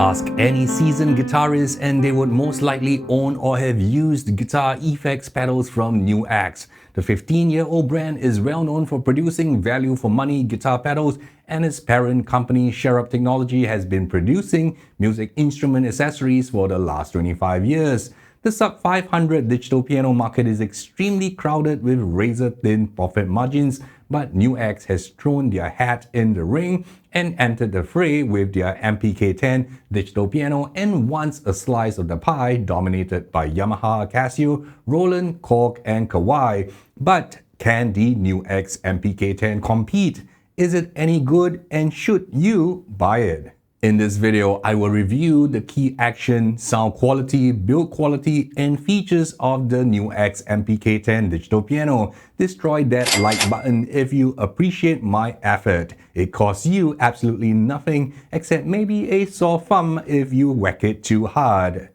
Ask any seasoned guitarist and they would most likely own or have used guitar effects pedals from NUX. The 15-year-old brand is well known for producing value-for-money guitar pedals, and its parent company Sharp Technology has been producing music instrument accessories for the last 25 years. The sub-500 digital piano market is extremely crowded with razor-thin profit margins, but NUX has thrown their hat in the ring and entered the fray with their NPK-10 digital piano and wants a slice of the pie dominated by Yamaha, Casio, Roland, Korg, and Kawai. But can the NUX NPK-10 compete? Is it any good, and should you buy it? In this video, I will review the key action, sound quality, build quality, and features of the NUX NPK-10 digital piano. Destroy that like button if you appreciate my effort. It costs you absolutely nothing except maybe a sore thumb if you whack it too hard.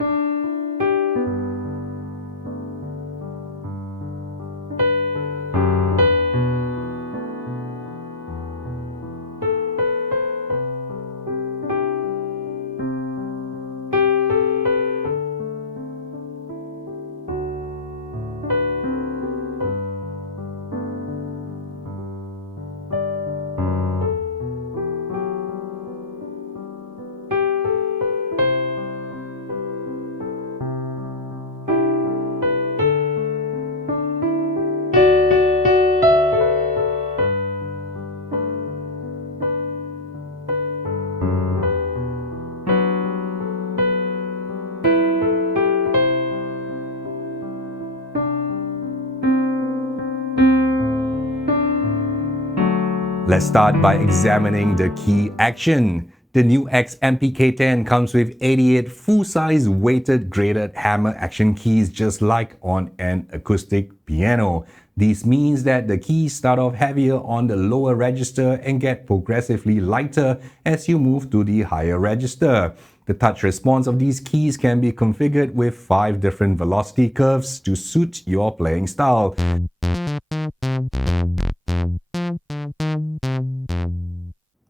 Let's start by examining the key action. The NUX NPK-10 comes with 88 full-size weighted graded hammer action keys just like on an acoustic piano. This means that the keys start off heavier on the lower register and get progressively lighter as you move to the higher register. The touch response of these keys can be configured with 5 different velocity curves to suit your playing style.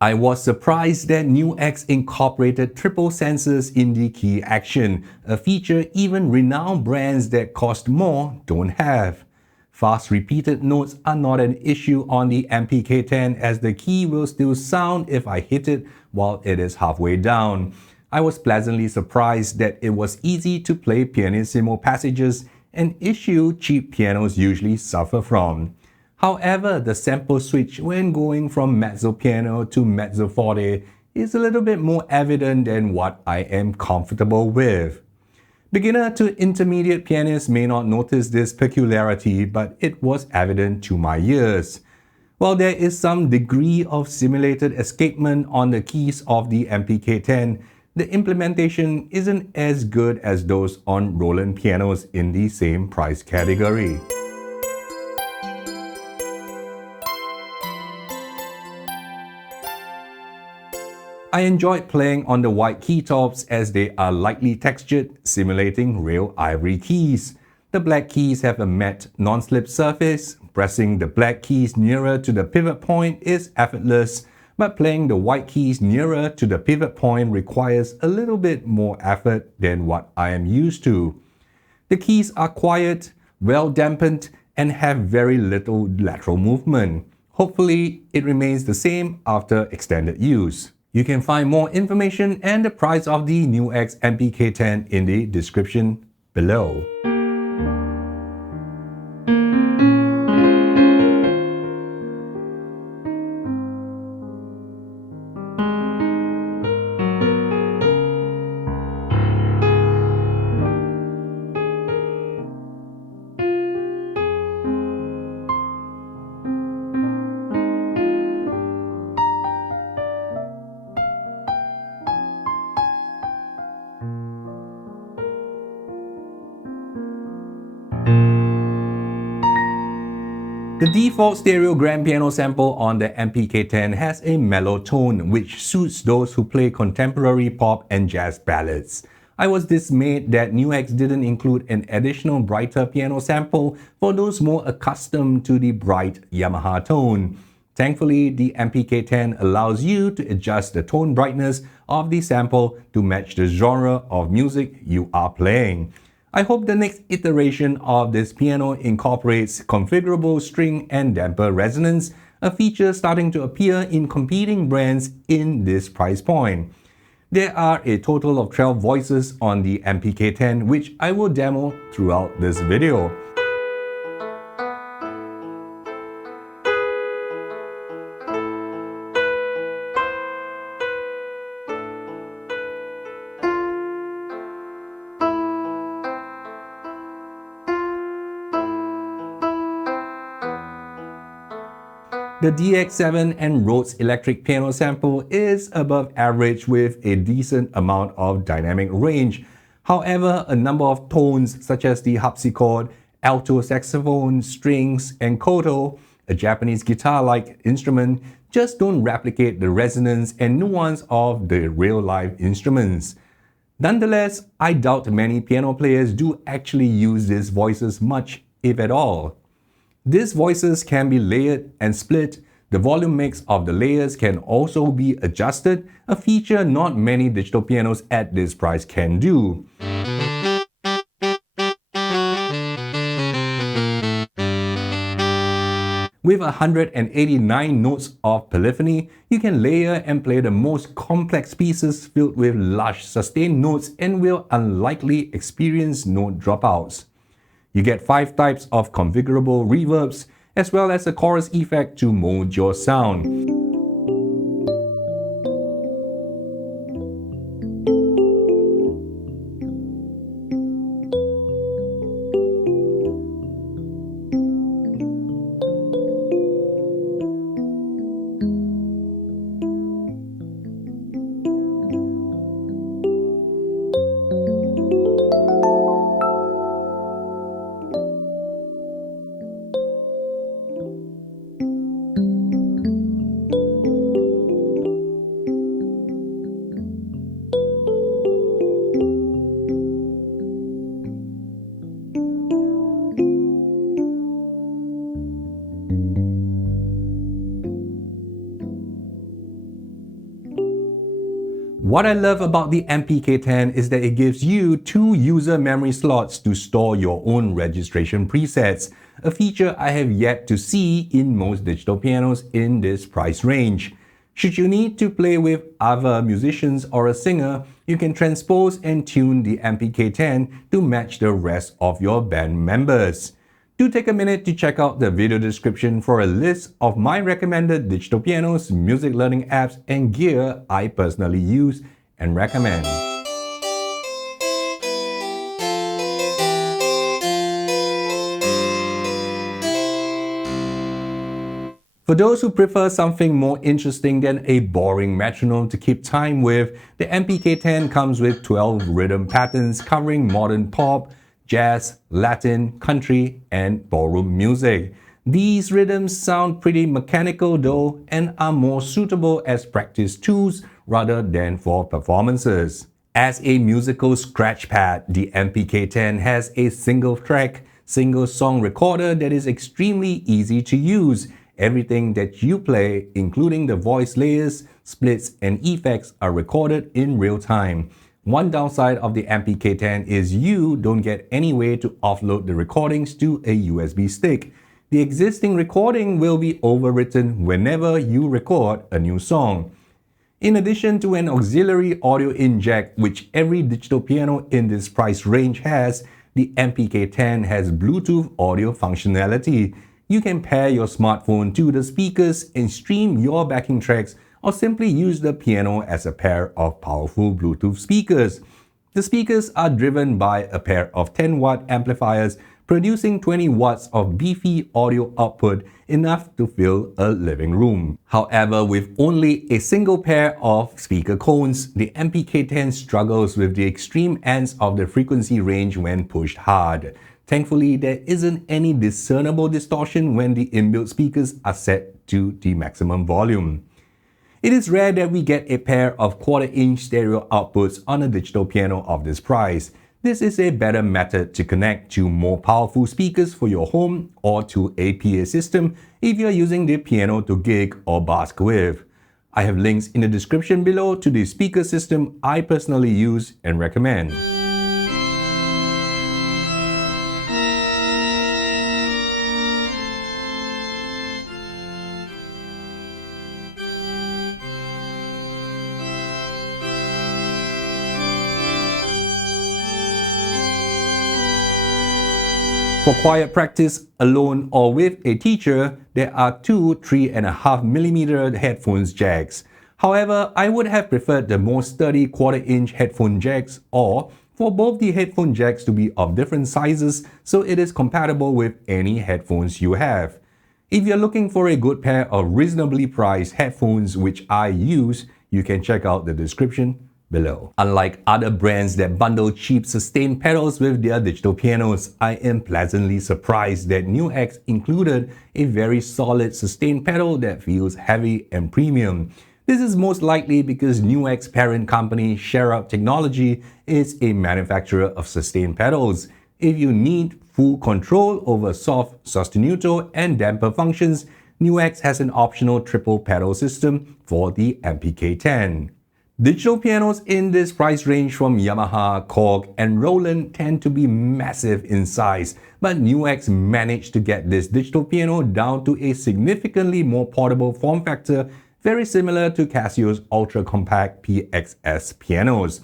I was surprised that NUX incorporated triple sensors in the key action, a feature even renowned brands that cost more don't have. Fast repeated notes are not an issue on the NPK-10 as the key will still sound if I hit it while it is halfway down. I was pleasantly surprised that it was easy to play pianissimo passages, an issue cheap pianos usually suffer from. However, the sample switch when going from mezzo piano to mezzo forte is a little bit more evident than what I am comfortable with. Beginner to intermediate pianists may not notice this peculiarity, but it was evident to my ears. While there is some degree of simulated escapement on the keys of the NPK-10, the implementation isn't as good as those on Roland pianos in the same price category. I enjoyed playing on the white key tops as they are lightly textured, simulating real ivory keys. The black keys have a matte, non-slip surface. Pressing the black keys nearer to the pivot point is effortless, but playing the white keys nearer to the pivot point requires a little bit more effort than what I am used to. The keys are quiet, well dampened, and have very little lateral movement. Hopefully, it remains the same after extended use. You can find more information and the price of the NUX NPK-10 in the description below. The default stereo grand piano sample on the NPK-10 has a mellow tone which suits those who play contemporary pop and jazz ballads. I was dismayed that NUX didn't include an additional brighter piano sample for those more accustomed to the bright Yamaha tone. Thankfully, the NPK-10 allows you to adjust the tone brightness of the sample to match the genre of music you are playing. I hope the next iteration of this piano incorporates configurable string and damper resonance, a feature starting to appear in competing brands in this price point. There are a total of 12 voices on the NPK-10, which I will demo throughout this video. The DX7 and Rhodes electric piano sample is above average with a decent amount of dynamic range. However, a number of tones such as the harpsichord, alto saxophone, strings, and koto, a Japanese guitar-like instrument, just don't replicate the resonance and nuance of the real-life instruments. Nonetheless, I doubt many piano players do actually use these voices much, if at all. These voices can be layered and split. The volume mix of the layers can also be adjusted, a feature not many digital pianos at this price can do. With 189 notes of polyphony, you can layer and play the most complex pieces filled with lush sustained notes and will unlikely experience note dropouts. You get 5 types of configurable reverbs, as well as a chorus effect to mold your sound. What I love about the NPK-10 is that it gives you 2 user memory slots to store your own registration presets, a feature I have yet to see in most digital pianos in this price range. Should you need to play with other musicians or a singer, you can transpose and tune the NPK-10 to match the rest of your band members. Do take a minute to check out the video description for a list of my recommended digital pianos, music learning apps, and gear I personally use and recommend. For those who prefer something more interesting than a boring metronome to keep time with, the NPK-10 comes with 12 rhythm patterns covering modern pop, jazz, Latin, country, and ballroom music. These rhythms sound pretty mechanical though and are more suitable as practice tools rather than for performances. As a musical scratch pad, the NPK-10 has a single track, single song recorder that is extremely easy to use. Everything that you play, including the voice layers, splits, and effects, are recorded in real time. One downside of the NPK-10 is you don't get any way to offload the recordings to a USB stick. The existing recording will be overwritten whenever you record a new song. In addition to an auxiliary audio inject, which every digital piano in this price range has, the NPK-10 has Bluetooth audio functionality. You can pair your smartphone to the speakers and stream your backing tracks, or simply use the piano as a pair of powerful Bluetooth speakers. The speakers are driven by a pair of 10-watt amplifiers, producing 20 watts of beefy audio output, enough to fill a living room. However, with only a single pair of speaker cones, the NPK-10 struggles with the extreme ends of the frequency range when pushed hard. Thankfully, there isn't any discernible distortion when the inbuilt speakers are set to the maximum volume. It is rare that we get a pair of quarter-inch stereo outputs on a digital piano of this price. This is a better method to connect to more powerful speakers for your home or to a PA system if you're using the piano to gig or bask with. I have links in the description below to the speaker system I personally use and recommend. For quiet practice alone or with a teacher, there are two 3.5mm headphones jacks. However, I would have preferred the more sturdy 1/4" headphone jacks, or for both the headphone jacks to be of different sizes so it is compatible with any headphones you have. If you're looking for a good pair of reasonably priced headphones, which I use, you can check out the description below. Unlike other brands that bundle cheap sustain pedals with their digital pianos, I am pleasantly surprised that NUX included a very solid sustain pedal that feels heavy and premium. This is most likely because NUX parent company Sharp Technology is a manufacturer of sustain pedals. If you need full control over soft, sostenuto, and damper functions, NUX has an optional triple pedal system for the NPK-10. Digital pianos in this price range from Yamaha, Korg, and Roland tend to be massive in size, but NUX managed to get this digital piano down to a significantly more portable form factor, very similar to Casio's ultra-compact PXS pianos.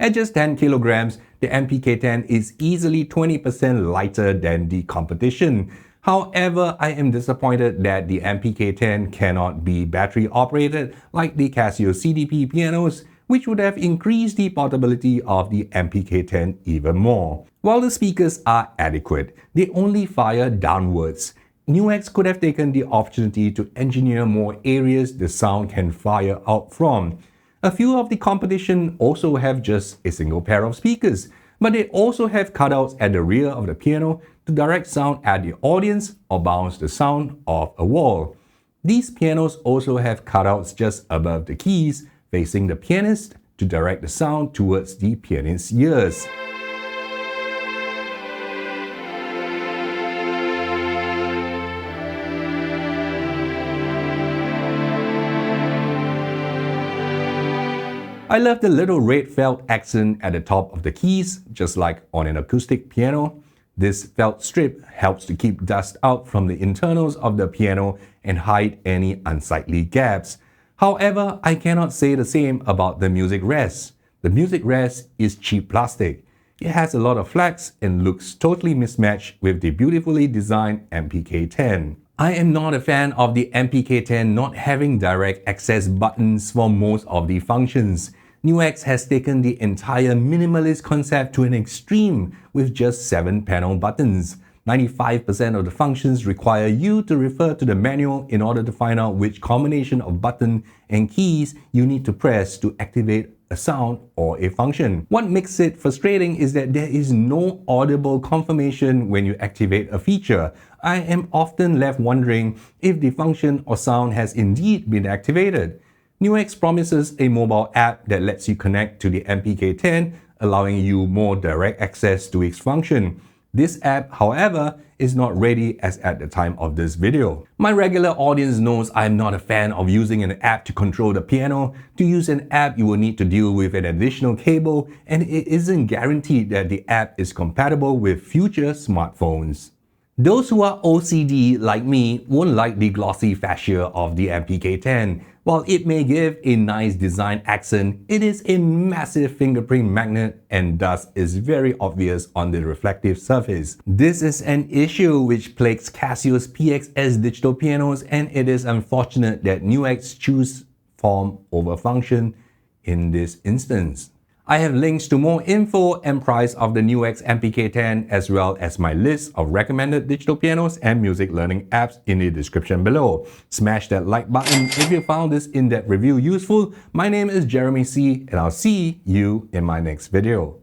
At just 10 kilograms, the NPK-10 is easily 20% lighter than the competition. However, I am disappointed that the NPK-10 cannot be battery operated like the Casio CDP pianos, which would have increased the portability of the NPK-10 even more. While the speakers are adequate, they only fire downwards. NUX could have taken the opportunity to engineer more areas the sound can fire out from. A few of the competition also have just a single pair of speakers, but they also have cutouts at the rear of the piano to direct sound at the audience or bounce the sound off a wall. These pianos also have cutouts just above the keys, facing the pianist to direct the sound towards the pianist's ears. I love the little red felt accent at the top of the keys, just like on an acoustic piano. This felt strip helps to keep dust out from the internals of the piano and hide any unsightly gaps. However, I cannot say the same about the music rest. The music rest is cheap plastic. It has a lot of flex and looks totally mismatched with the beautifully designed NPK-10. I am not a fan of the NPK-10 not having direct access buttons for most of the functions. NUX has taken the entire minimalist concept to an extreme with just 7 panel buttons. 95% of the functions require you to refer to the manual in order to find out which combination of button and keys you need to press to activate a sound or a function. What makes it frustrating is that there is no audible confirmation when you activate a feature. I am often left wondering if the function or sound has indeed been activated. NUX promises a mobile app that lets you connect to the NPK-10, allowing you more direct access to its function. This app, however, is not ready as at the time of this video. My regular audience knows I'm not a fan of using an app to control the piano. To use an app, you will need to deal with an additional cable, and it isn't guaranteed that the app is compatible with future smartphones. Those who are OCD like me won't like the glossy fascia of the NPK-10. While it may give a nice design accent, it is a massive fingerprint magnet and thus is very obvious on the reflective surface. This is an issue which plagues Casio's PXS digital pianos, and it is unfortunate that NUX choose form over function in this instance. I have links to more info and price of the NUX NPK-10 as well as my list of recommended digital pianos and music learning apps in the description below. Smash that like button if you found this in-depth review useful. My name is Jeremy C, and I'll see you in my next video.